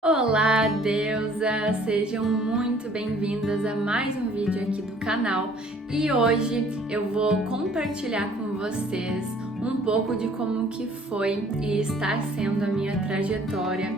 Olá, deusas! Sejam muito bem-vindas a mais um vídeo aqui do canal e hoje eu vou compartilhar com vocês um pouco de como que foi e está sendo a minha trajetória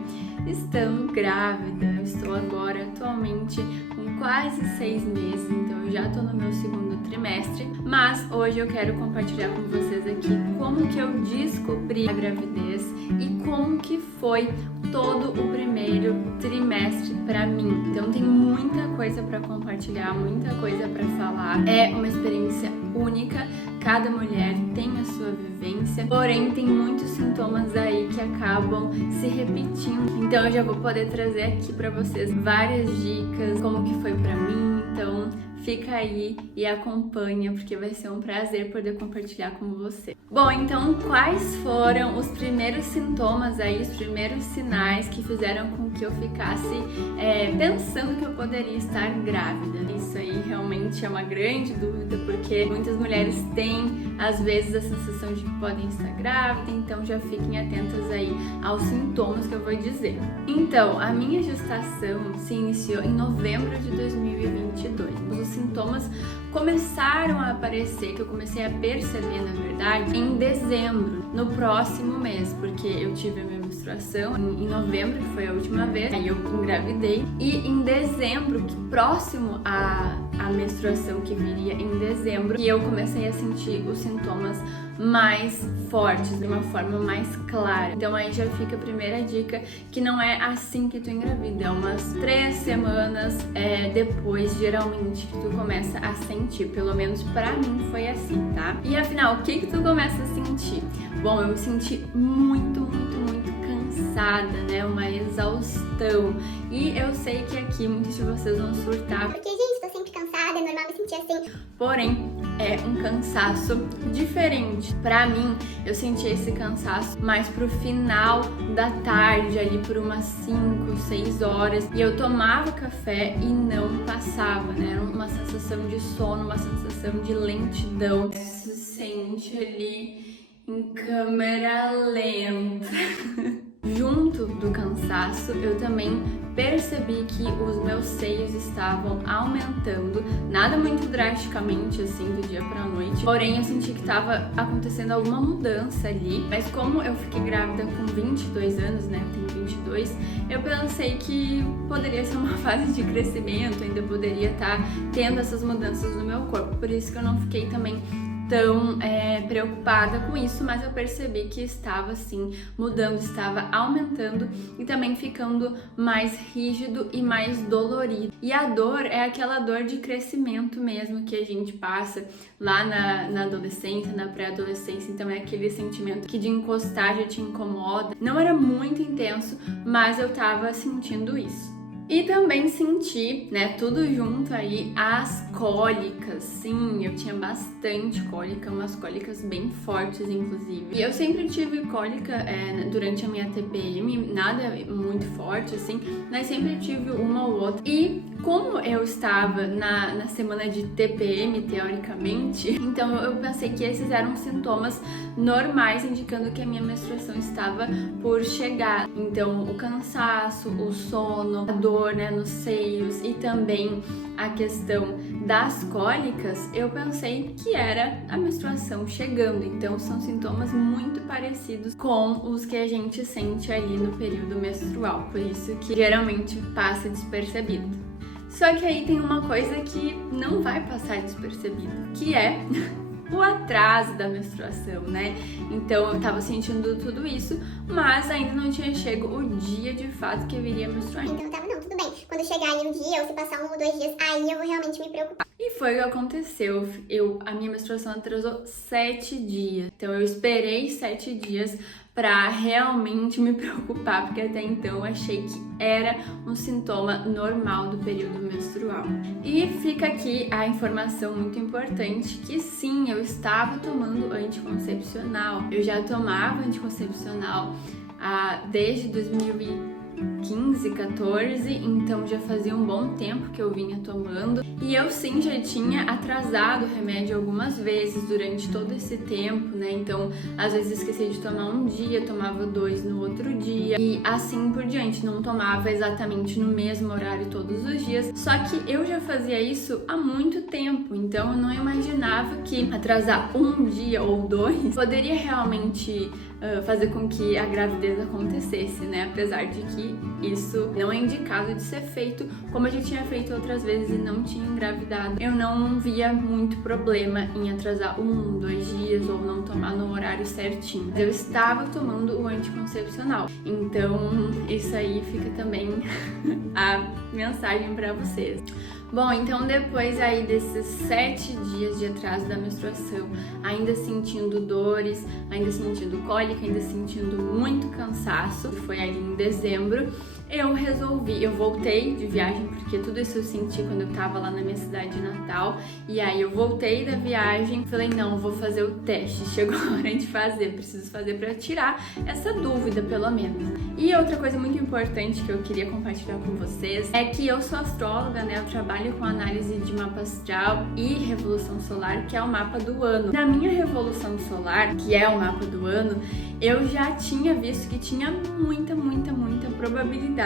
estando grávida. Eu estou agora atualmente com quase 6 meses, então eu já estou no meu segundo trimestre, mas hoje eu quero compartilhar com vocês aqui como que eu descobri a gravidez e como que foi todo o primeiro trimestre para mim. Então tem muita coisa para compartilhar, muita coisa para falar. É uma experiência única, cada mulher tem a sua vivência, porém tem muitos sintomas aí que acabam se repetindo. Então eu já vou poder trazer aqui para vocês várias dicas, como que foi para mim. Então fica aí e acompanha, porque vai ser um prazer poder compartilhar com você. Bom, então quais foram os primeiros sintomas aí, os primeiros sinais que fizeram com que eu ficasse pensando que eu poderia estar grávida? Isso aí realmente é uma grande dúvida, porque muitas mulheres têm, às vezes, a sensação de que podem estar grávidas, então já fiquem atentas aí aos sintomas que eu vou dizer. Então, a minha gestação se iniciou em novembro de 2022. Os sintomas começaram a aparecer, que eu comecei a perceber, na verdade, em dezembro, no próximo mês, porque eu tive a minha menstruação em novembro, que foi a última vez, aí eu engravidei, e em dezembro, próximo à menstruação que viria em dezembro, e eu comecei a sentir os sintomas mais fortes, de uma forma mais clara. Então aí já fica a primeira dica, que não é assim que tu engravida, é umas 3 semanas depois, geralmente, que tu começa a sentir. Pelo menos pra mim foi assim, tá? E afinal, o que tu começa a sentir? Bom, eu me senti muito cansada, né? Uma exaustão. E eu sei que aqui muitos de vocês vão surtar. Porque, gente, tô sempre cansada, é normal me sentir assim. Porém, é um cansaço diferente. Pra mim, eu senti esse cansaço mais pro final da tarde, ali por umas 5, 6 horas. E eu tomava café e não passava, né? Era uma sensação de sono, uma sensação de lentidão. Se sente ali em câmera lenta. Junto do cansaço, eu também percebi que os meus seios estavam aumentando, nada muito drasticamente assim do dia pra noite, porém eu senti que estava acontecendo alguma mudança ali. Mas como eu fiquei grávida com 22 anos, né, eu tenho 22, eu pensei que poderia ser uma fase de crescimento, ainda poderia estar tendo essas mudanças no meu corpo, por isso que eu não fiquei também tão preocupada com isso, mas eu percebi que estava assim mudando, estava aumentando e também ficando mais rígido e mais dolorido. E a dor é aquela dor de crescimento mesmo que a gente passa lá na adolescência, na pré-adolescência, então é aquele sentimento que de encostar já te incomoda. Não era muito intenso, mas eu tava sentindo isso. E também senti, né, tudo junto aí, as cólicas. Sim, eu tinha bastante cólica, umas cólicas bem fortes, inclusive. E eu sempre tive cólica durante a minha TPM, nada muito forte, assim, mas sempre tive uma ou outra. E como eu estava na semana de TPM, teoricamente, então eu pensei que esses eram sintomas normais, indicando que a minha menstruação estava por chegar. Então, o cansaço, o sono, a dor, né, nos seios e também a questão das cólicas, eu pensei que era a menstruação chegando. Então são sintomas muito parecidos com os que a gente sente ali no período menstrual, por isso que geralmente passa despercebido. Só que aí tem uma coisa que não vai passar despercebido, que é o atraso da menstruação, né? Então eu tava sentindo tudo isso, mas ainda não tinha chego o dia de fato que eu iria menstruar. Então eu tava, não, tudo bem. Quando chegar aí um dia, ou se passar 1 ou 2 dias, aí eu vou realmente me preocupar. E foi o que aconteceu. A minha menstruação atrasou 7 dias. Então eu esperei 7 dias pra realmente me preocupar, porque até então eu achei que era um sintoma normal do período menstrual. E fica aqui a informação muito importante que sim, eu estava tomando anticoncepcional. Eu já tomava anticoncepcional desde 2000 15, 14, então já fazia um bom tempo que eu vinha tomando. E eu sim já tinha atrasado o remédio algumas vezes durante todo esse tempo, né? Então, às vezes esquecia de tomar um dia, tomava 2 no outro dia e assim por diante. Não tomava exatamente no mesmo horário todos os dias. Só que eu já fazia isso há muito tempo, então eu não imaginava que atrasar um dia ou 2 poderia realmente fazer com que a gravidez acontecesse, né? Apesar de que isso não é indicado de ser feito, como eu já tinha feito outras vezes e não tinha engravidado. Eu não via muito problema em atrasar 1, 2 dias ou não tomar no horário certinho. Eu estava tomando o anticoncepcional, então isso aí fica também a mensagem para vocês. Bom, então depois aí desses 7 dias de atraso da menstruação, ainda sentindo dores, ainda sentindo cólica, ainda sentindo muito cansaço, foi ali em dezembro, eu voltei de viagem, porque tudo isso eu senti quando eu tava lá na minha cidade natal, e aí eu voltei da viagem, falei, não, vou fazer o teste, chegou a hora de fazer, preciso fazer pra tirar essa dúvida, pelo menos. E outra coisa muito importante que eu queria compartilhar com vocês é que eu sou astróloga, né, eu trabalho com análise de mapa astral e revolução solar, que é o mapa do ano. Na minha revolução solar, que é o mapa do ano, eu já tinha visto que tinha muita probabilidade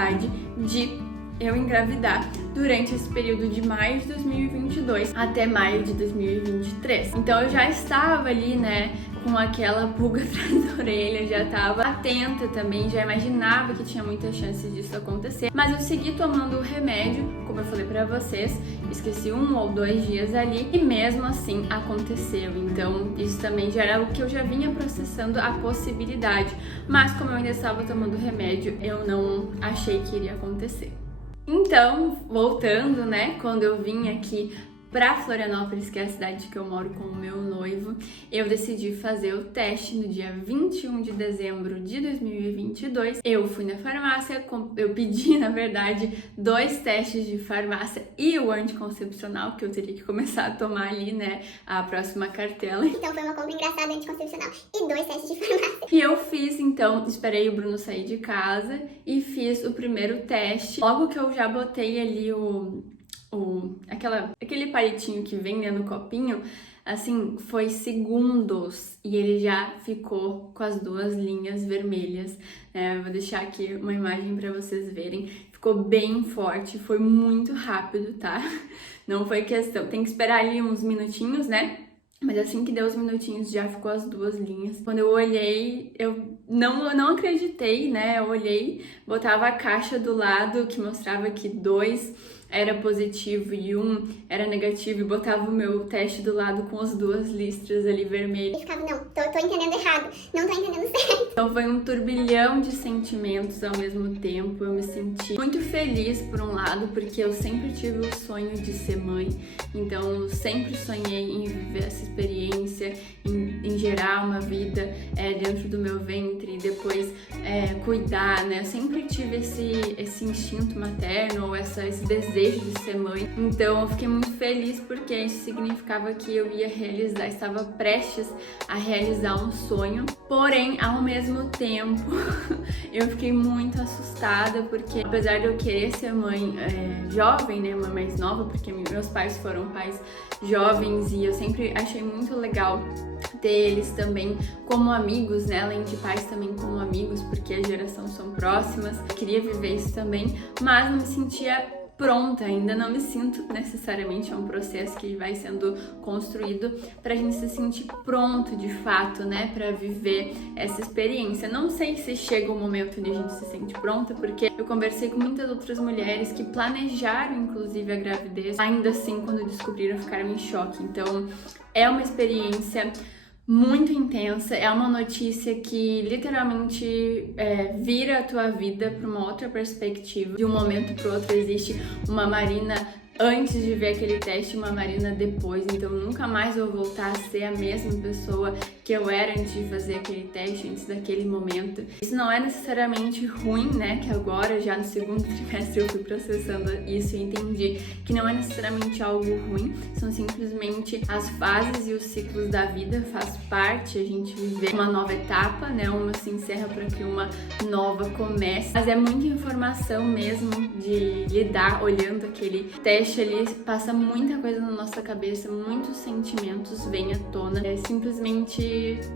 de eu engravidar durante esse período de maio de 2022 até maio de 2023. Então eu já estava ali, né, com aquela pulga atrás da orelha, já estava atenta também, já imaginava que tinha muitas chances disso acontecer, mas eu segui tomando o remédio, como eu falei pra vocês, esqueci 1 ou 2 dias ali e mesmo assim aconteceu. Então isso também já era o que eu já vinha processando a possibilidade, mas como eu ainda estava tomando o remédio, eu não achei que iria acontecer. Então, voltando, né, quando eu vim aqui pra Florianópolis, que é a cidade que eu moro com o meu noivo, eu decidi fazer o teste no dia 21 de dezembro de 2022. Eu fui na farmácia, eu pedi, na verdade, 2 testes de farmácia e o anticoncepcional, que eu teria que começar a tomar ali, né, a próxima cartela. Então foi uma compra engraçada anticoncepcional e 2 testes de farmácia. E eu fiz, então, esperei o Bruno sair de casa e fiz o primeiro teste. Logo que eu já botei ali aquele palitinho que vem, né, no copinho, assim, foi segundos e ele já ficou com as 2 linhas vermelhas, né? Eu vou deixar aqui uma imagem para vocês verem. Ficou bem forte, foi muito rápido, tá? Não foi questão, tem que esperar ali uns minutinhos, né? Mas assim que deu os minutinhos já ficou as 2 linhas. Quando eu olhei, eu não acreditei, né? Eu olhei, botava a caixa do lado que mostrava que 2 era positivo e 1 era negativo, e botava o meu teste do lado com as 2 listras ali vermelhas. E ficava, não, tô entendendo errado, não tô entendendo certo. Então foi um turbilhão de sentimentos ao mesmo tempo. Eu me senti muito feliz por um lado, porque eu sempre tive o sonho de ser mãe, então sempre sonhei em viver essa experiência, em gerar uma vida dentro do meu ventre e depois cuidar, né? Eu sempre tive esse instinto materno, ou esse desejo de ser mãe, então eu fiquei muito feliz porque isso significava que eu ia realizar, estava prestes a realizar um sonho, porém ao mesmo tempo eu fiquei muito assustada, porque apesar de eu querer ser mãe jovem, né, mãe mais nova, porque meus pais foram pais jovens e eu sempre achei muito legal ter eles também como amigos, né, além de pais também como amigos, porque as gerações são próximas, eu queria viver isso também, mas não me sentia pronta, ainda não me sinto necessariamente, é um processo que vai sendo construído pra gente se sentir pronto de fato, né, pra viver essa experiência. Não sei se chega o momento onde a gente se sente pronta, porque eu conversei com muitas outras mulheres que planejaram inclusive a gravidez, ainda assim quando descobriram ficaram em choque. Então é uma experiência muito intensa, é uma notícia que literalmente vira a tua vida para uma outra perspectiva. De um momento para o outro existe uma Marina antes de ver aquele teste, uma Marina depois, então nunca mais vou voltar a ser a mesma pessoa que eu era antes de fazer aquele teste, antes daquele momento. Isso não é necessariamente ruim, né, que agora, já no segundo trimestre, eu fui processando isso e entendi que não é necessariamente algo ruim, são simplesmente as fases e os ciclos da vida, faz parte a gente viver uma nova etapa, né, uma se encerra para que uma nova comece, mas é muita informação mesmo de lidar, olhando aquele teste ali, passa muita coisa na nossa cabeça, muitos sentimentos vêm à tona, é simplesmente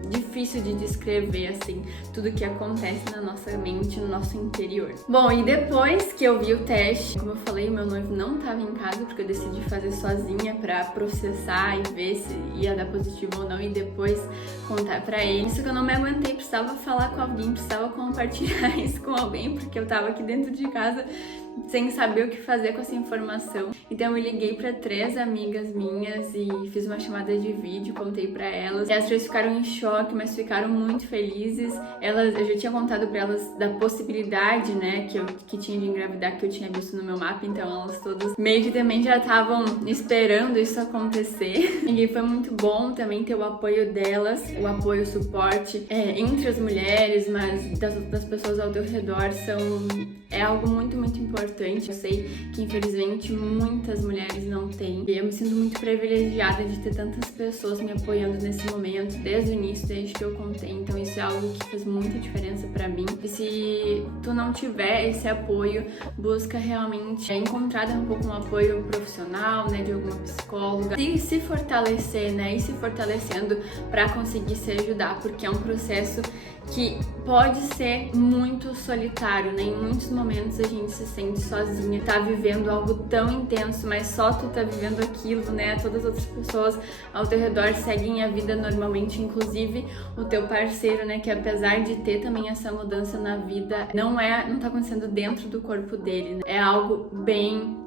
difícil de descrever, assim, tudo que acontece na nossa mente, no nosso interior. Bom, e depois que eu vi o teste, como eu falei, meu noivo não estava em casa, porque eu decidi fazer sozinha pra processar e ver se ia dar positivo ou não, e depois contar pra ele. Isso que eu não me aguentei, precisava falar com alguém, precisava compartilhar isso com alguém, porque eu tava aqui dentro de casa sem saber o que fazer com essa informação. Então eu liguei para 3 amigas minhas e fiz uma chamada de vídeo, contei para elas. E as 3 ficaram em choque, mas ficaram muito felizes. Eu já tinha contado para elas da possibilidade, né, que tinha de engravidar, que eu tinha visto no meu mapa, então elas todas meio que também já estavam esperando isso acontecer. E foi muito bom também ter o apoio delas, o apoio, o suporte entre as mulheres, mas das pessoas ao teu redor é algo muito, muito importante. Eu sei que infelizmente muitas mulheres não têm. E eu me sinto muito privilegiada de ter tantas pessoas me apoiando nesse momento, desde o início, desde que eu contei. Então isso é algo que faz muita diferença pra mim. E se tu não tiver esse apoio, busca realmente encontrar um pouco um apoio profissional, né, de alguma psicóloga. E se fortalecer, né, e se fortalecendo pra conseguir se ajudar, porque é um processo que pode ser muito solitário, né? Em muitos momentos a gente se sente sozinha, tá vivendo algo tão intenso, mas só tu tá vivendo aquilo, né? Todas as outras pessoas ao teu redor seguem a vida normalmente, inclusive o teu parceiro, né? Que apesar de ter também essa mudança na vida, não tá acontecendo dentro do corpo dele, né? É algo bem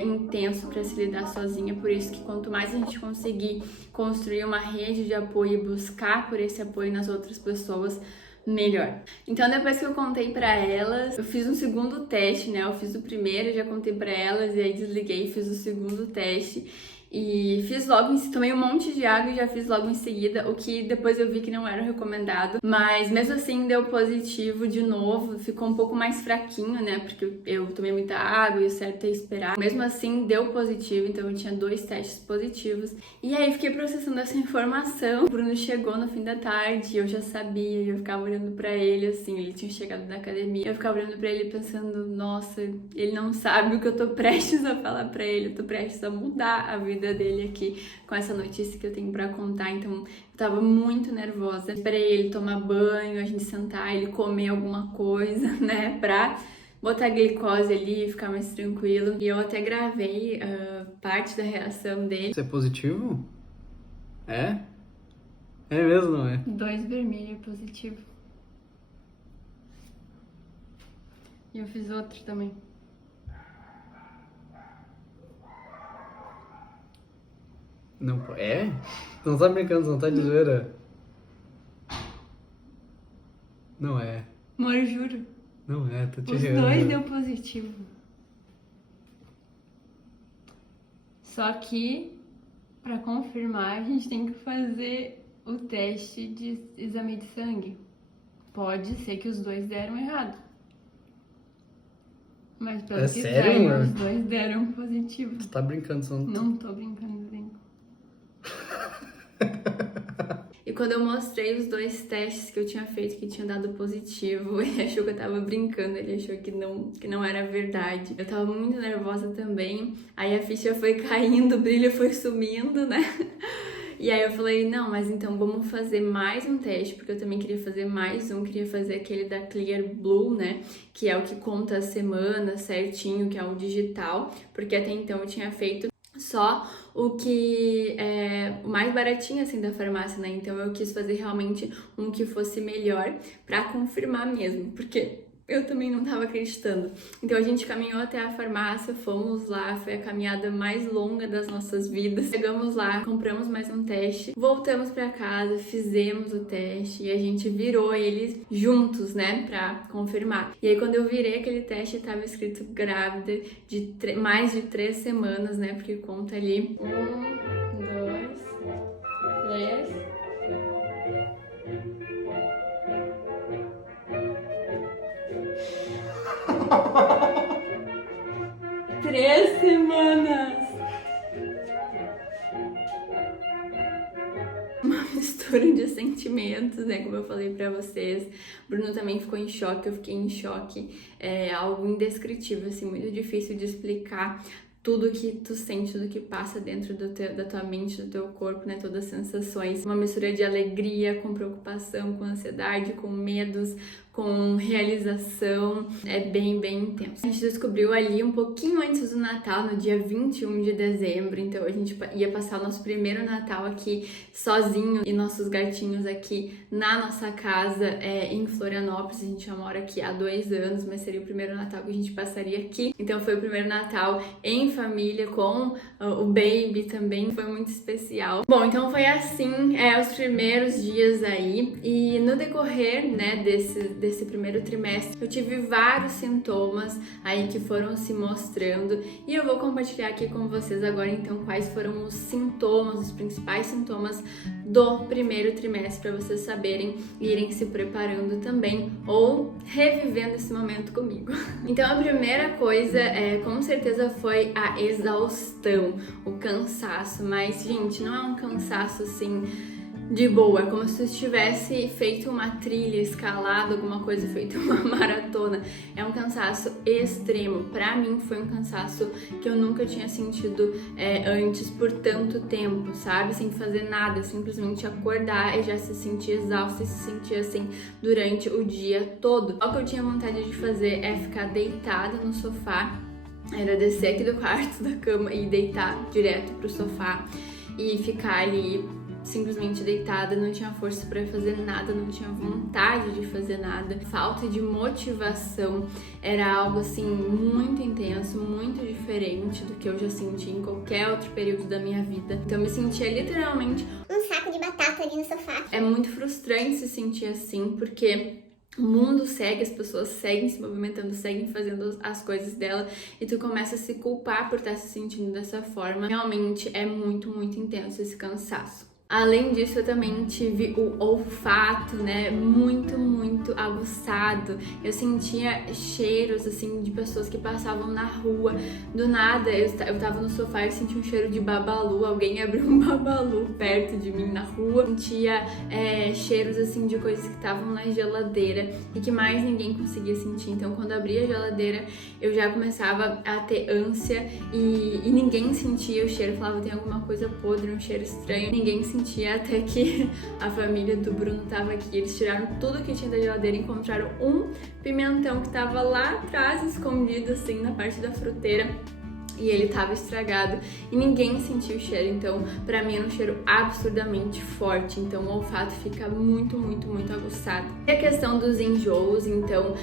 intenso para se lidar sozinha, por isso que quanto mais a gente conseguir construir uma rede de apoio e buscar por esse apoio nas outras pessoas, melhor. Então depois que eu contei pra elas, eu fiz um segundo teste, né? Eu fiz o primeiro, já contei pra elas e aí desliguei e fiz o segundo teste. E fiz logo, tomei um monte de água e já fiz logo em seguida, o que depois eu vi que não era recomendado, mas mesmo assim deu positivo de novo, ficou um pouco mais fraquinho, né, porque eu tomei muita água e o certo é esperar. Mesmo assim deu positivo, então eu tinha 2 testes positivos. E aí fiquei processando essa informação. O Bruno chegou no fim da tarde, eu já sabia, eu ficava olhando pra ele assim, ele tinha chegado da academia, eu ficava olhando pra ele pensando, nossa, ele não sabe o que eu tô prestes a falar pra ele, eu tô prestes a mudar a vida dele aqui com essa notícia que eu tenho pra contar, então eu tava muito nervosa. Esperei ele tomar banho, a gente sentar, ele comer alguma coisa, né, pra botar glicose ali e ficar mais tranquilo. E eu até gravei parte da reação dele. Isso é positivo? É? É mesmo, não é? 2 vermelho é positivo. E eu fiz outro também. Não, é? Tu não tá brincando, tu não tá de zoeira. Não é. Amor, juro. Não é, tô te Os errando. 2 deu positivo. Só que, pra confirmar, a gente tem que fazer o teste de exame de sangue. Pode ser que os 2 deram errado. Mas pelo que sério, saiu, amor? os 2 deram positivo. Tu tá brincando, tu Não tô brincando, brinco. E quando eu mostrei os 2 testes que eu tinha feito, que tinha dado positivo, ele achou que eu tava brincando, ele achou que não era verdade. Eu tava muito nervosa também, aí a ficha foi caindo, o brilho foi sumindo, né? E aí eu falei, não, mas então vamos fazer mais um teste, porque eu também queria fazer mais um, queria fazer aquele da Clear Blue, né? Que é o que conta a semana certinho, que é o digital, porque até então eu tinha feito só o que é o mais baratinho assim da farmácia, né? Então eu quis fazer realmente um que fosse melhor pra confirmar mesmo, porque Eu também não tava acreditando. Então a gente caminhou até a farmácia, fomos lá, foi a caminhada mais longa das nossas vidas. Chegamos lá, compramos mais um teste, voltamos pra casa, fizemos o teste e a gente virou eles juntos, né, pra confirmar. E aí quando eu virei aquele teste, tava escrito grávida de mais de 3 semanas, né, porque conta ali 1, 2, 3... 3 semanas! Uma mistura de sentimentos, né? Como eu falei pra vocês. Bruno também ficou em choque, eu fiquei em choque. É algo indescritível, assim, muito difícil de explicar. Tudo que tu sente, tudo que passa dentro da tua mente, do teu corpo, né? Todas as sensações. Uma mistura de alegria, com preocupação, com ansiedade, com medos, com realização. É bem, bem intenso. A gente descobriu ali um pouquinho antes do Natal, no dia 21 de dezembro. Então a gente ia passar o nosso primeiro Natal aqui sozinho e nossos gatinhos aqui na nossa casa em Florianópolis. A gente já mora aqui há 2 anos, mas seria o primeiro Natal que a gente passaria aqui. Então foi o primeiro Natal em família com o baby também. Foi muito especial. Bom, então foi assim os primeiros dias aí. E no decorrer, né, desse primeiro trimestre, eu tive vários sintomas aí que foram se mostrando e eu vou compartilhar aqui com vocês agora então quais foram os sintomas, os principais sintomas do primeiro trimestre, para vocês saberem e irem se preparando também ou revivendo esse momento comigo. Então a primeira coisa com certeza foi a exaustão, o cansaço, mas gente, não é um cansaço assim de boa, é como se tu tivesse feito uma trilha, escalado alguma coisa, feito uma maratona. É um cansaço extremo. Pra mim foi um cansaço que eu nunca tinha sentido antes por tanto tempo, sabe? Sem fazer nada, simplesmente acordar e já se sentir exausta e se sentir assim durante o dia todo. O que eu tinha vontade de fazer é ficar deitada no sofá, era descer aqui do quarto da cama e deitar direto pro sofá e ficar ali simplesmente deitada, não tinha força para fazer nada, não tinha vontade de fazer nada, falta de motivação, era algo assim muito intenso, muito diferente do que eu já senti em qualquer outro período da minha vida. Então eu me sentia literalmente um saco de batata ali no sofá. É muito frustrante se sentir assim, porque o mundo segue, as pessoas seguem se movimentando, seguem fazendo as coisas dela e tu começa a se culpar por estar se sentindo dessa forma. Realmente é muito, muito intenso esse cansaço. Além disso, eu também tive o olfato, né, muito, muito aguçado. Eu sentia cheiros, assim, de pessoas que passavam na rua. Do nada, eu tava no sofá e senti um cheiro de babalu. Alguém abriu um babalu perto de mim na rua. Sentia cheiros, assim, de coisas que estavam na geladeira e que mais ninguém conseguia sentir. Então, quando eu abria a geladeira, eu já começava a ter ânsia e ninguém sentia o cheiro. Eu falava, tem alguma coisa podre, um cheiro estranho. Ninguém sentia, até que a família do Bruno tava aqui. Eles tiraram tudo que tinha da geladeira e encontraram um pimentão que tava lá atrás, escondido assim na parte da fruteira. E ele tava estragado e ninguém sentiu o cheiro, então pra mim era um cheiro absurdamente forte, então o olfato fica muito, muito, muito aguçado. E a questão dos enjoos, então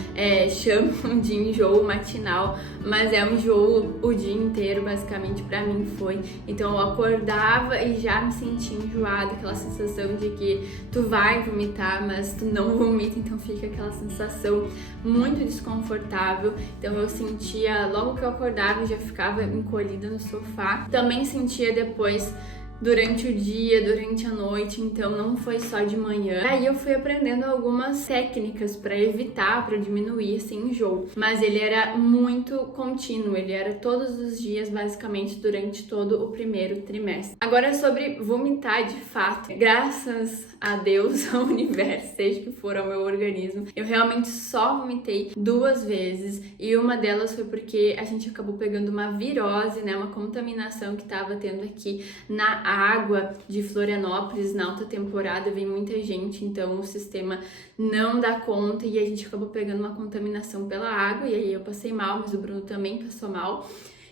chamam de enjoo matinal, mas é um enjoo o dia inteiro, basicamente pra mim foi. Então eu acordava e já me sentia enjoada, aquela sensação de que tu vai vomitar, mas tu não vomita, então fica aquela sensação muito desconfortável. Então eu sentia, logo que eu acordava, eu já ficava encolhida no sofá. Também sentia depois durante o dia, durante a noite, então não foi só de manhã. Aí eu fui aprendendo algumas técnicas para evitar, para diminuir esse enjoo, mas ele era muito contínuo, ele era todos os dias, basicamente, durante todo o primeiro trimestre. Agora sobre vomitar de fato, graças a Deus, ao universo, seja que for ao meu organismo, eu realmente só vomitei 2 vezes e uma delas foi porque a gente acabou pegando uma virose, né, uma contaminação que estava tendo aqui na água de Florianópolis. Na alta temporada vem muita gente, então o sistema não dá conta e a gente acabou pegando uma contaminação pela água e aí eu passei mal, mas o Bruno também passou mal.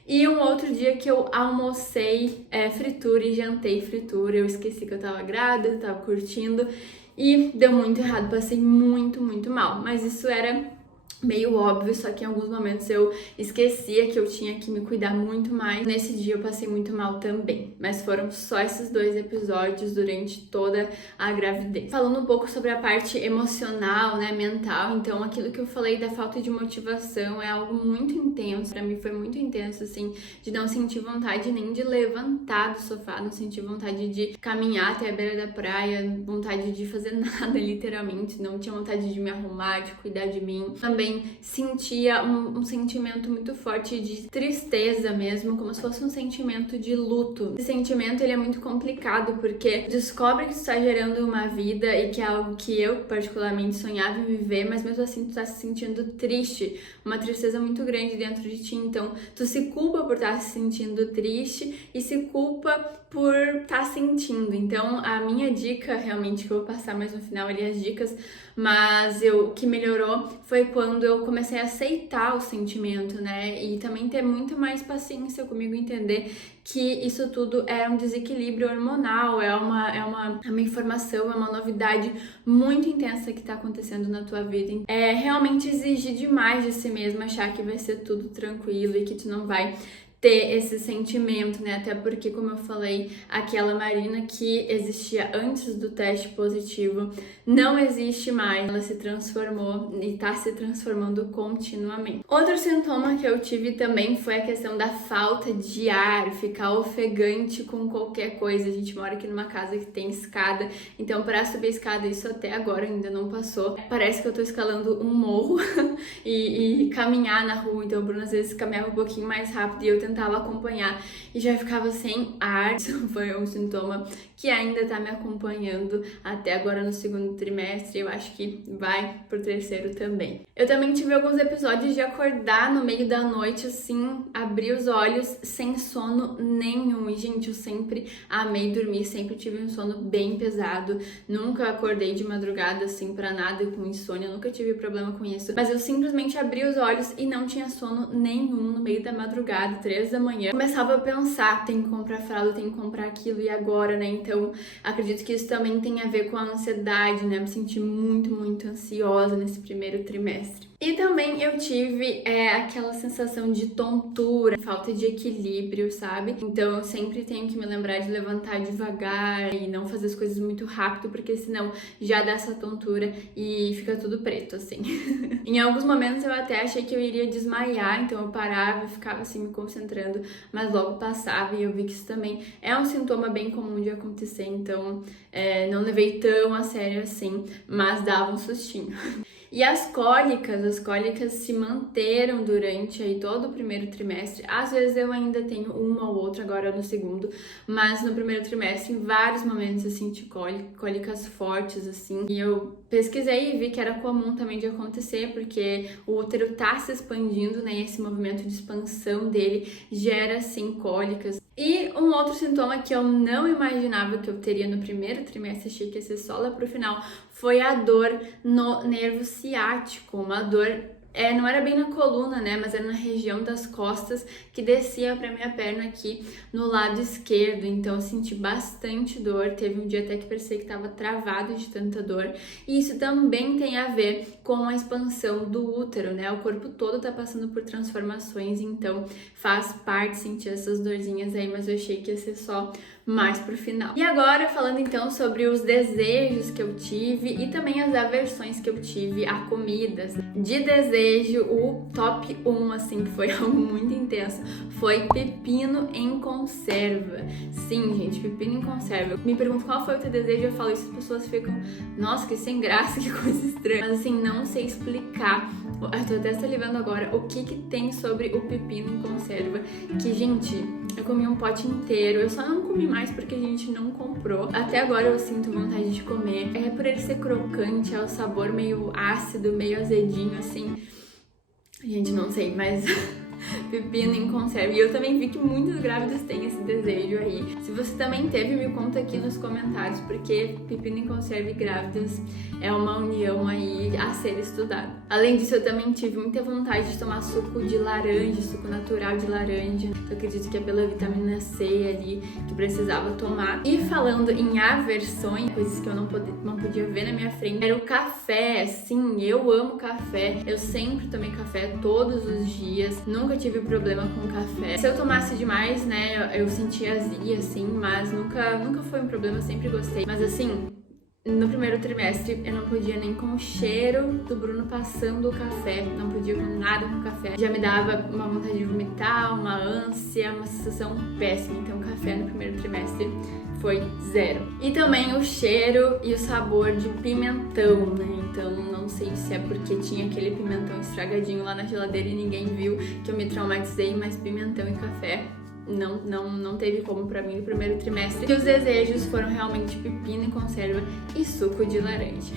E um outro dia que eu almocei fritura e jantei fritura, eu esqueci que eu tava grávida, eu tava curtindo e deu muito errado, passei muito, muito mal. Mas isso era meio óbvio, só que em alguns momentos eu esquecia que eu tinha que me cuidar muito mais. Nesse dia eu passei muito mal também, mas foram só esses 2 episódios durante toda a gravidez. Falando um pouco sobre a parte emocional, né, mental, então aquilo que eu falei da falta de motivação é algo muito intenso. Pra mim foi muito intenso, assim, de não sentir vontade nem de levantar do sofá, não sentir vontade de caminhar até a beira da praia, vontade de fazer nada, literalmente, não tinha vontade de me arrumar, de cuidar de mim. Também sentia um sentimento muito forte de tristeza mesmo, como se fosse um sentimento de luto. Esse sentimento ele é muito complicado porque descobre que tu tá gerando uma vida e que é algo que eu particularmente sonhava em viver, mas mesmo assim tu tá se sentindo triste, uma tristeza muito grande dentro de ti, então tu se culpa por estar se sentindo triste e se culpa por estar sentindo. Então a minha dica realmente que eu vou passar mais no final ali as dicas, mas o que melhorou foi quando eu comecei a aceitar o sentimento, né? E também ter muito mais paciência comigo, entender que isso tudo é um desequilíbrio hormonal, é uma informação, é uma novidade muito intensa que tá acontecendo na tua vida. É realmente exigir demais de si mesmo, achar que vai ser tudo tranquilo e que tu não vai ter esse sentimento, né? Até porque, como eu falei, aquela Marina que existia antes do teste positivo não existe mais. Ela se transformou e tá se transformando continuamente. Outro sintoma que eu tive também foi a questão da falta de ar, ficar ofegante com qualquer coisa. A gente mora aqui numa casa que tem escada, então para subir a escada, isso até agora ainda não passou. Parece que eu tô escalando um morro e caminhar na rua, então o Bruno às vezes caminhava um pouquinho mais rápido e eu tentava acompanhar e já ficava sem ar. Isso foi um sintoma que ainda tá me acompanhando até agora no segundo trimestre, eu acho que vai pro terceiro também. Eu também tive alguns episódios de acordar no meio da noite, assim, abrir os olhos sem sono nenhum. E, gente, eu sempre amei dormir, sempre tive um sono bem pesado, nunca acordei de madrugada, assim, pra nada com insônia, nunca tive problema com isso. Mas eu simplesmente abri os olhos e não tinha sono nenhum no meio da madrugada, 3 da manhã. Começava a pensar, tem que comprar fralda, tem que comprar aquilo e agora, né? Então, acredito que isso também tem a ver com a ansiedade, né? Me senti muito ansiosa nesse primeiro trimestre. E também eu tive aquela sensação de tontura, falta de equilíbrio, sabe? Então eu sempre tenho que me lembrar de levantar devagar e não fazer as coisas muito rápido, porque senão já dá essa tontura e fica tudo preto, assim. Em alguns momentos eu até achei que eu iria desmaiar, então eu parava e ficava assim me concentrando, mas logo passava e eu vi que isso também é um sintoma bem comum de acontecer, então não levei tão a sério assim, mas dava um sustinho. E as cólicas se manteram durante aí todo o primeiro trimestre. Às vezes eu ainda tenho uma ou outra agora no segundo, mas no primeiro trimestre, em vários momentos eu senti cólicas fortes, assim. E eu pesquisei e vi que era comum também de acontecer, porque o útero tá se expandindo, né? E esse movimento de expansão dele gera, sim, cólicas. E um outro sintoma que eu não imaginava que eu teria no primeiro trimestre, achei que ia ser só lá pro final, foi a dor no nervo ciático, uma dor não era bem na coluna, né, mas era na região das costas que descia pra minha perna aqui no lado esquerdo, então eu senti bastante dor, teve um dia até que parecia que tava travado de tanta dor, e isso também tem a ver com a expansão do útero, né, o corpo todo tá passando por transformações, então faz parte sentir essas dorzinhas aí, mas eu achei que ia ser só mais pro final. E agora, falando então sobre os desejos que eu tive e também as aversões que eu tive a comidas. De desejo, o top 1, assim, que foi algo muito intenso, foi pepino em conserva. Sim, gente, pepino em conserva. Me perguntam qual foi o teu desejo, eu falo isso, as pessoas ficam, nossa, que sem graça, que coisa estranha. Mas assim, não sei explicar, eu tô até salivando agora, o que tem sobre o pepino em conserva, que, gente, eu comi um pote inteiro, eu só não comi mais porque a gente não comprou. Até agora eu sinto vontade de comer. É por ele ser crocante, é o sabor meio ácido, meio azedinho, assim. Gente, não sei, mas pepino em conserva. E eu também vi que muitas grávidas têm esse desejo aí. Se você também teve, me conta aqui nos comentários, porque pepino em conserva e grávidas é uma união aí a ser estudada. Além disso, eu também tive muita vontade de tomar suco de laranja, suco natural de laranja. Eu acredito que é pela vitamina C ali que precisava tomar. E falando em aversões, coisas que eu não podia ver na minha frente, era o café. Sim, eu amo café. Eu sempre tomei café todos os dias. Nunca tive problema com café. Se eu tomasse demais, né, eu sentia azia, assim, mas nunca foi um problema, eu sempre gostei. Mas assim, no primeiro trimestre eu não podia nem com o cheiro do Bruno passando o café, não podia com nada com café. Já me dava uma vontade de vomitar, uma ânsia, uma sensação péssima. Então café no primeiro trimestre foi 0. E também o cheiro e o sabor de pimentão, né? Então não sei se é porque tinha aquele pimentão estragadinho lá na geladeira e ninguém viu que eu me traumatizei, mas pimentão e café não teve como pra mim no primeiro trimestre. E os desejos foram realmente pepino em conserva e suco de laranja.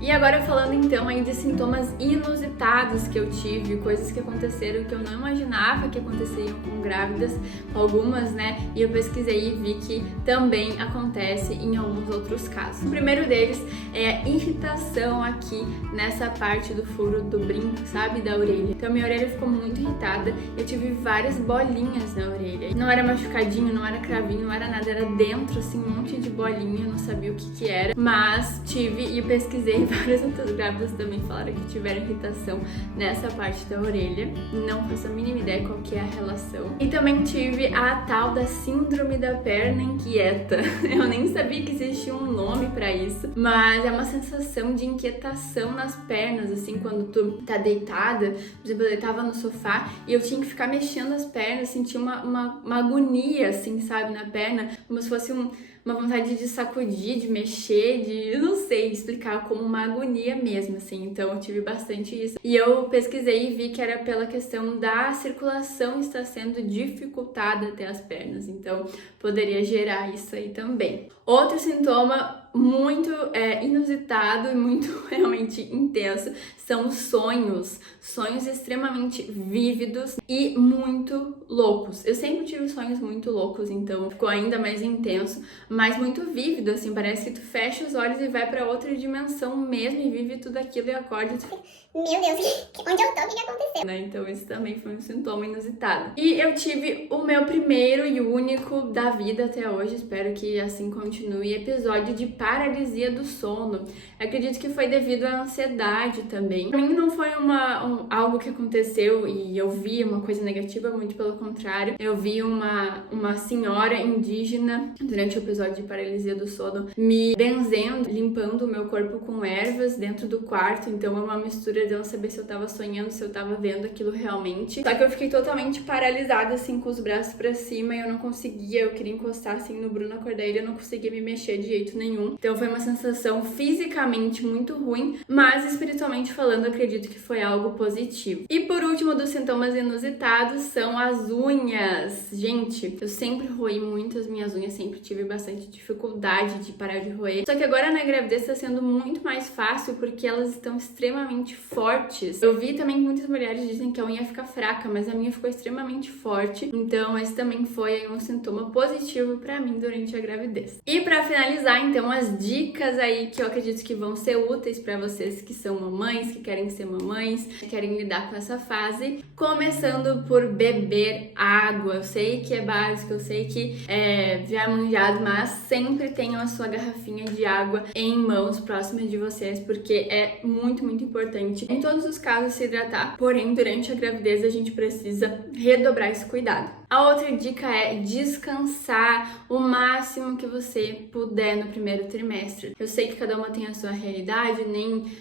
E agora falando então aí de sintomas inusitados que eu tive, coisas que aconteceram que eu não imaginava que aconteceriam com grávidas, algumas, né? E eu pesquisei e vi que também acontece em alguns outros casos. O primeiro deles é a irritação aqui nessa parte do furo do brinco, sabe? Da orelha. Então minha orelha ficou muito irritada, eu tive várias bolinhas na orelha. Não era machucadinho, não era cravinho, não era nada, era dentro assim, um monte de bolinha, eu não sabia o que era, mas tive e eu pesquisei. Várias outras grávidas também falaram que tiveram irritação nessa parte da orelha. Não faço a mínima ideia qual que é a relação. E também tive a tal da síndrome da perna inquieta. Eu nem sabia que existia um nome pra isso, mas é uma sensação de inquietação nas pernas, assim, quando tu tá deitada. Por exemplo, eu deitava no sofá e eu tinha que ficar mexendo as pernas, sentia uma agonia, assim, sabe, na perna, como se fosse uma vontade de sacudir, de mexer, eu não sei explicar, como uma agonia mesmo, assim. Então eu tive bastante isso. E eu pesquisei e vi que era pela questão da circulação estar sendo dificultada até as pernas. Então poderia gerar isso aí também. Outro sintoma muito inusitado e muito realmente intenso são os sonhos. Sonhos extremamente vívidos e muito loucos. Eu sempre tive sonhos muito loucos, então ficou ainda mais intenso, mas muito vívido, assim, parece que tu fecha os olhos e vai pra outra dimensão mesmo e vive tudo aquilo e acorda e tu... Meu Deus, onde eu tô? O que aconteceu? Né? Então isso também foi um sintoma inusitado. E eu tive o meu primeiro e único da vida até hoje, espero que assim continue, episódio de paralisia do sono. Eu acredito que foi devido à ansiedade também. Pra mim não foi algo que aconteceu e eu vi uma coisa negativa, muito pelo contrário. Eu vi uma senhora indígena durante o episódio de paralisia do sono me benzendo, limpando o meu corpo com ervas dentro do quarto. Então é uma mistura de eu não saber se eu tava sonhando, se eu tava vendo aquilo realmente. Só que eu fiquei totalmente paralisada, assim, com os braços pra cima e eu não conseguia, eu queria encostar, assim, no Bruno, acordar ele, eu não conseguia me mexer de jeito nenhum. Então foi uma sensação fisicamente muito ruim, mas espiritualmente falando, eu acredito que foi algo positivo. E por último, dos sintomas inusitados são as unhas. Gente, eu sempre roí muito as minhas unhas, sempre tive bastante dificuldade de parar de roer. Só que agora na gravidez tá sendo muito mais fácil porque elas estão extremamente fortes. Eu vi também que muitas mulheres dizem que a unha fica fraca, mas a minha ficou extremamente forte. Então esse também foi um sintoma positivo pra mim durante a gravidez. E pra finalizar, então, as dicas aí que eu acredito que vão ser úteis pra vocês que são mamães, que querem ser mamães, que querem lidar com essa fase. Começando por beber água. Eu sei que é básico, eu sei que já é manjado, mas sempre tenham a sua garrafinha de água em mãos próximas de vocês, porque é muito, muito importante em todos os casos se hidratar, porém durante a gravidez a gente precisa redobrar esse cuidado. A outra dica é descansar o máximo que você puder no primeiro trimestre. Eu sei que cada uma tem a sua realidade,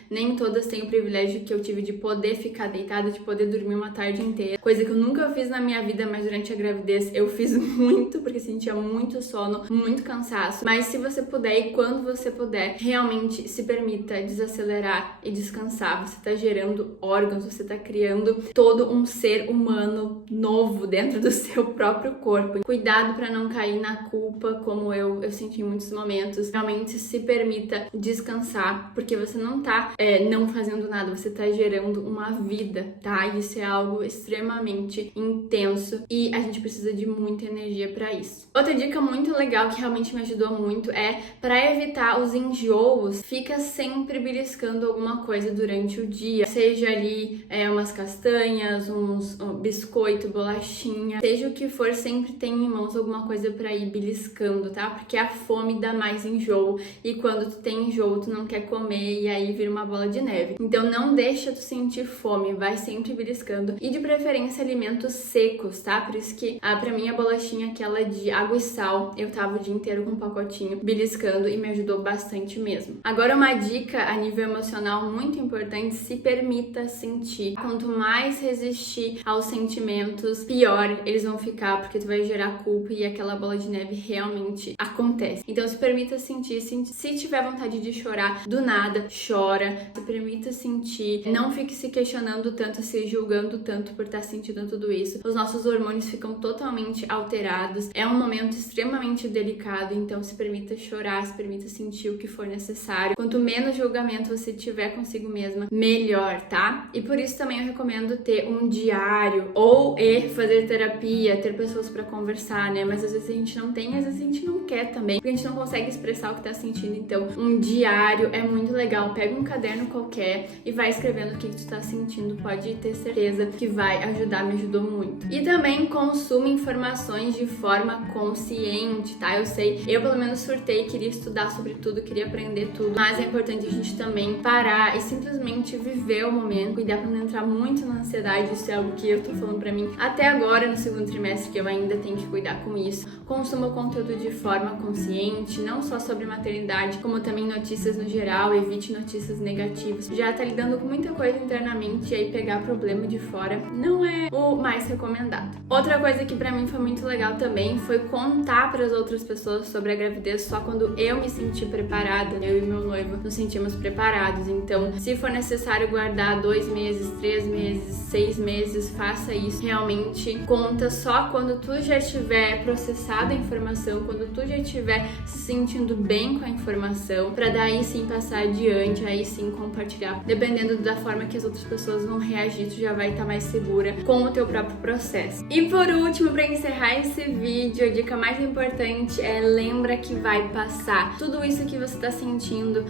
nem todas têm o privilégio que eu tive de poder ficar deitada, de poder dormir uma tarde inteira, coisa que eu nunca fiz na minha vida, mas durante a gravidez eu fiz muito, porque sentia muito sono, muito cansaço. Mas se você puder e quando você puder, realmente se permita desacelerar e descansar. Você tá gerando órgãos, você tá criando todo um ser humano novo dentro do seu seu próprio corpo. Cuidado para não cair na culpa, como eu senti em muitos momentos. Realmente se permita descansar, porque você não tá não fazendo nada, você tá gerando uma vida, tá? E isso é algo extremamente intenso e a gente precisa de muita energia para isso. Outra dica muito legal que realmente me ajudou muito é, para evitar os enjoos, fica sempre beliscando alguma coisa durante o dia, seja ali umas castanhas, uns biscoito, bolachinha, seja o que for, sempre tem em mãos alguma coisa para ir beliscando, tá? Porque a fome dá mais enjoo e quando tu tem enjoo, tu não quer comer e aí vira uma bola de neve. Então não deixa tu sentir fome, vai sempre beliscando e de preferência alimentos secos, tá? Por isso que pra mim a bolachinha aquela de água e sal, eu tava o dia inteiro com um pacotinho beliscando e me ajudou bastante mesmo. Agora uma dica a nível emocional muito importante, se permita sentir. Quanto mais resistir aos sentimentos, pior eles vão ficar, porque tu vai gerar culpa e aquela bola de neve realmente acontece. Então se permita sentir, se tiver vontade de chorar, do nada, chora, se permita sentir, não fique se questionando tanto, se julgando tanto por estar sentindo tudo isso. Os nossos hormônios ficam totalmente alterados, é um momento extremamente delicado, então se permita chorar, se permita sentir o que for necessário. Quanto menos julgamento você tiver consigo mesma, melhor, tá? E por isso também eu recomendo ter um diário ou fazer terapia, ter pessoas pra conversar, né? Mas às vezes a gente não tem, às vezes a gente não quer também, porque a gente não consegue expressar o que tá sentindo. Então um diário é muito legal, pega um caderno qualquer e vai escrevendo o que tu tá sentindo, pode ter certeza que vai ajudar, me ajudou muito. E também consuma informações de forma consciente, tá? Eu sei, eu pelo menos surtei, queria estudar sobre tudo, queria aprender tudo, mas é importante a gente também parar e simplesmente viver o momento, cuidar pra não entrar muito na ansiedade. Isso é algo que eu tô falando pra mim até agora no segundo trimestre, que eu ainda tenho que cuidar com isso. Consuma o conteúdo de forma consciente, não só sobre maternidade, como também notícias no geral, evite notícias negativas. Já tá lidando com muita coisa internamente e aí pegar problema de fora não é o mais recomendado. Outra coisa que pra mim foi muito legal também foi contar para as outras pessoas sobre a gravidez só quando eu me senti preparada. Eu e meu noivo nos sentimos preparados. Então, se for necessário guardar 2 meses, 3 meses, 6 meses, faça isso. Realmente conta só quando tu já tiver processado a informação, quando tu já estiver se sentindo bem com a informação, para daí sim passar adiante, aí sim compartilhar. Dependendo da forma que as outras pessoas vão reagir, tu já vai estar mais segura com o teu próprio processo. E por último, para encerrar esse vídeo, a dica mais importante é: lembra que vai passar. Tudo isso que você tá sentindo,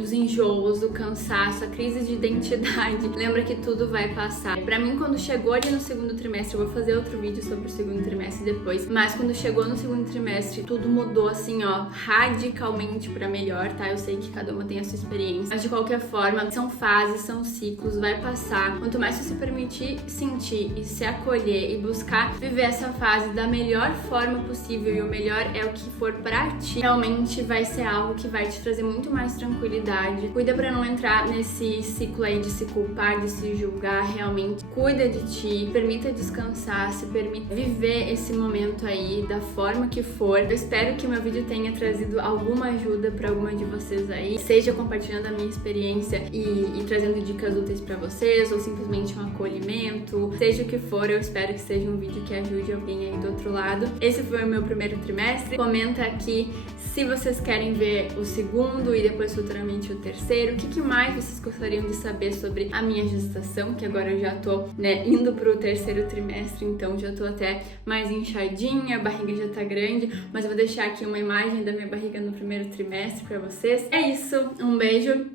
os enjoos, o cansaço, a crise de identidade, lembra que tudo vai passar. Pra mim, quando chegou ali no segundo trimestre, eu vou fazer outro vídeo sobre o segundo trimestre depois, mas quando chegou no segundo trimestre, tudo mudou assim, ó, radicalmente pra melhor, tá? Eu sei que cada uma tem a sua experiência, mas de qualquer forma, são fases, são ciclos, vai passar. Quanto mais você se permitir sentir e se acolher e buscar viver essa fase da melhor forma possível, e o melhor é o que for pra ti, realmente vai ser algo que vai te trazer muito mais tranquilidade. Cuida pra não entrar nesse ciclo aí de se culpar, de se julgar. Realmente cuida de ti, permita descansar, se permita viver esse momento aí da forma que for. Eu espero que o meu vídeo tenha trazido alguma ajuda pra alguma de vocês aí, seja compartilhando a minha experiência e trazendo dicas úteis pra vocês, ou simplesmente um acolhimento, seja o que for. Eu espero que seja um vídeo que ajude alguém aí do outro lado. Esse foi o meu primeiro trimestre. Comenta aqui se vocês querem ver o segundo e depois futuramente o terceiro. O que mais vocês gostariam de saber sobre a minha gestação, que agora eu já tô, né, indo pro terceiro trimestre, então já tô até mais inchadinha, a barriga já tá grande, mas eu vou deixar aqui uma imagem da minha barriga no primeiro trimestre pra vocês. É isso, um beijo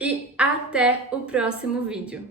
e até o próximo vídeo.